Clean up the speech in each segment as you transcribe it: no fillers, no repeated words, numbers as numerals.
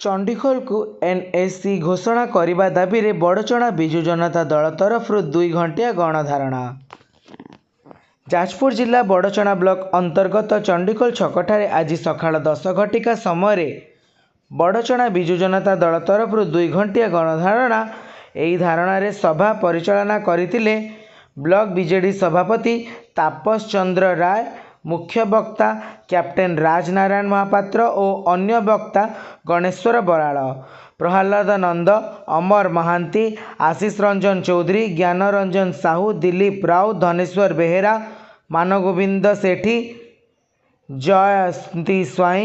चंडीखोल को एनएसी घोषणा करने दाबी रे बड़चणा बिजु जनता दल तरफ 2 घंटिया गणधारणा। जाजपुर जिला बड़चणा ब्लॉक अंतर्गत चंडीखोल छकठारे आज सकाळ 10 घटिका समय बड़चणा बिजु जनता दल तरफ 2 घंटिया गणधारणा। यही धारणा रे सभा परिचालना करथिले ब्लॉक बीजेडी सभापति तापस चंद्र राय, मुख्य वक्ता कैप्टेन राजनारायण महापात्र और अन्य वक्ता गणेश्वर बराड़, प्रहलाद नंद, अमर महांती, आशीष रंजन चौधरी, ज्ञान रंजन साहू, दिलीप राउत, धनेश्वर बेहेरा, मानगोविंद सेठी, जयंती स्वाई,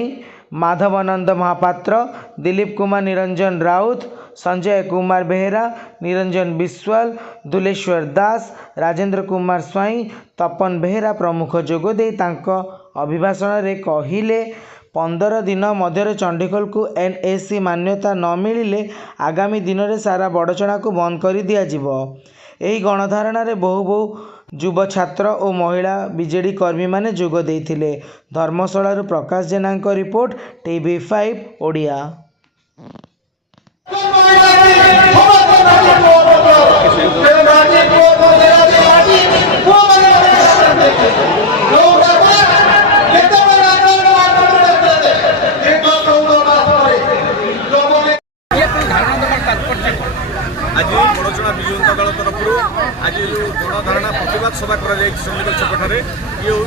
माधवानंद महापात्र, दिलीप कुमार निरंजन राउत, संजय कुमार बेहेरा, निरंजन विश्वाल, दुलेश्वर दास, राजेंद्र कुमार स्वाई, तपन बेहेरा प्रमुख जोगदे अभिभाषण रे कहिले 15 दिन मध्य चंडीखोल को एनएसी मान्यता न मिलिले आगामी दिन में सारा बड़चणा को बंद कर दिज्व। यही गणधारणा रे बहु युव छात्र और महिला बीजेडी कर्मी माने जोग देइथिले। धर्मशाला प्रकाश जेना रिपोर्ट TV5 ओडिया। आज बड़चणा विजु जनता दल तरफ आज जो गणधारणा प्रतिवाद सभा चंडीखोल छकठारे ये हूँ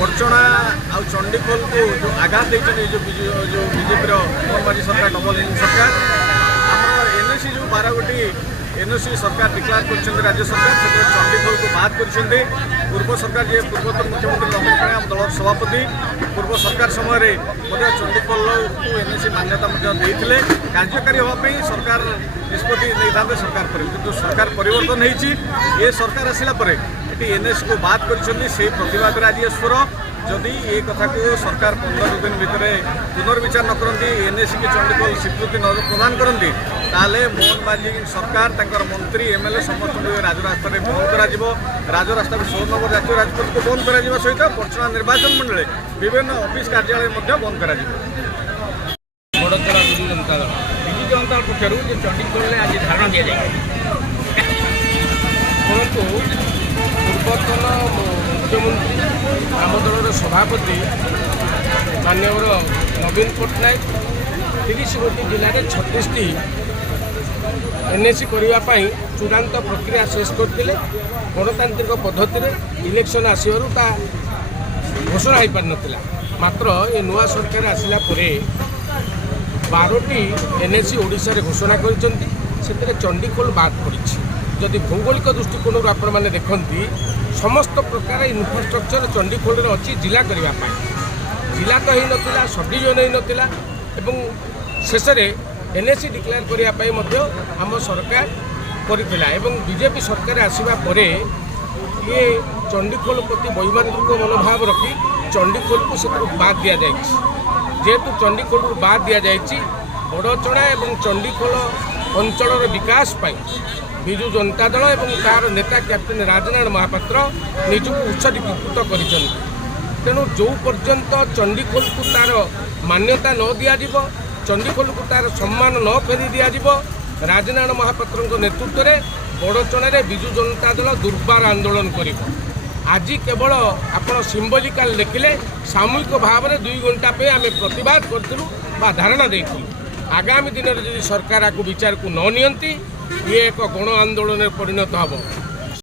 बड़चणा आ चंडीखोल को जो आघात देते जो बीजेपी मोहन माझी सरकार डबल इंजिन सरकार आम एनएसी जो 12 गोटी एनएसी सरकार डिक्लेयर कर राज्य सरकार से चंडीखोल को बात कर पूर्व सरकार जी पूर्वतन मुख्यमंत्री नवीन पट्टनायक दल सभापति पूर्व सरकार समय चंडीखोल को एनएसी मान्यता देते कार्यकारी हाँपाई सरकार निष्पत्ति नहीं सरकार किंतु सरकार परिवर्तन हो सरकार आसला एनएसी को बात कर प्रतिवाद आज स्वर जदि ये कथा को सरकार 15 दिन भितर पुनर्विचार न करती एनएसी की चंडीखोल स्वीकृति न प्रदान करती ताले मोहन माझी सरकार तंकर मंत्री एमएलए समस्त राजरास्ता बंद कर राजरास्ता 16 नंबर जातीय राजपथ को बंद कर सहित बड़चणा निर्वाचन मंडल विभिन्न ऑफिस कार्यालय बंद कर बड़चणा बिजु जनता दल पक्षर चंडीखोल आज धारणा दि जाए पूर्वतन मुख्यमंत्री आम दल सभापति माननीय नवीन पट्टनायक 30 गोटी जिले में 36टी एनएसी करने चूड़ांत प्रक्रिया शेष करते गणतांत्रिक पद्धति इलेक्शन आसवा घोषणा हो पार नाला मात्र ये नुआ सरकार आसला 12टी एनएसी ओडिशा रे घोषणा कर चंडीखोल बाद पड़ी। जदि भौगोलिक दृष्टिकोण आपण मैंने देखती समस्त प्रकार इनफ्रास्ट्रक्चर चंडीखोल में अच्छी जिला करने जिला तो ही नाला सब डिविजन ही नाला शेष में एनएसी डिक्लेयर करने आम सरकार करथिला एवं बीजेपी सरकार आसवा परे ये चंडीखोल प्रति वैमानिक मनोभाव रखी चंडीखोल को से बाद दि जाए जेहेतु चंडीखोल को बाद दि जाए बड़चणा एवं चंडीखोल अंचल विकास बिजु जनता दल एवं तार नेता कैप्टेन राजनारायण महापात्र निजक उत्सर्गीकृत कर तेणु जो पर्यंत चंडीखोल को तार मान्यता न दिज्व चंडीखोल को तार सम्मान न फेरी दिज्व राजनारायण महापात्र नेतृत्व में बड़चणा बिजु जनता दल दुर्बार आंदोलन कर आज केवल आपण सिंबलिकाल देखिले सामूहिक भाव में 2 घंटा पे आम प्रतिवाद करूँ धारणा देती आगामी दिन में सरकार आपको विचार को न नियंती ये एक गण आंदोलन परिणत हम।